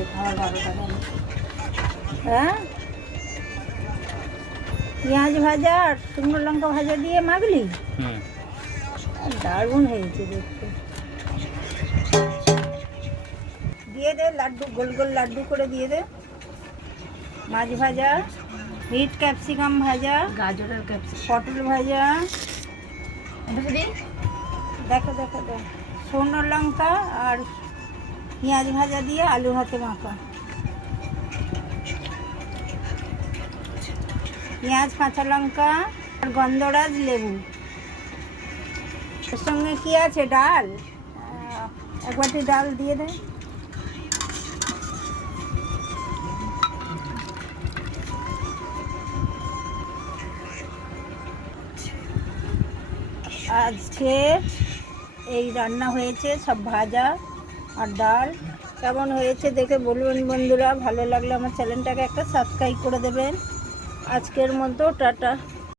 বাজে, খাওয়া 12টা গেল। হ্যাঁ, পেঁয়াজ ভাজা আর শুকনো লঙ্কা ভাজা দিয়ে মাখলি, দারুণ হয়েছে দেখতে। দিয়ে দে লাড্ডু, গোল গোল লাড্ডু করে দিয়ে দে। মাছ ভাজা, হিট ক্যাপসিকাম ভাজা, গাজরের ক্যাপসিকাম, পটল ভাজা, দেখো দেখো দেখো, শুকনো লঙ্কা আর পেঁয়াজ ভাজা দিয়ে আলু ভাতে মাখা, পেঁয়াজ কাঁচা লঙ্কা আর গন্ধরাজ লেবু। এর সঙ্গে কি আছে? ডাল, এক বাটি ডাল দিয়ে দে। আজকে এই রান্না হয়েছে, সব ভাজা আর ডাল। কেমন হয়েছে দেখে বলবেন বন্ধুরা। ভালো লাগলে আমার চ্যানেলটাকে একটা সাবস্ক্রাইব করে দেবেন। আজকের মতো টাটা।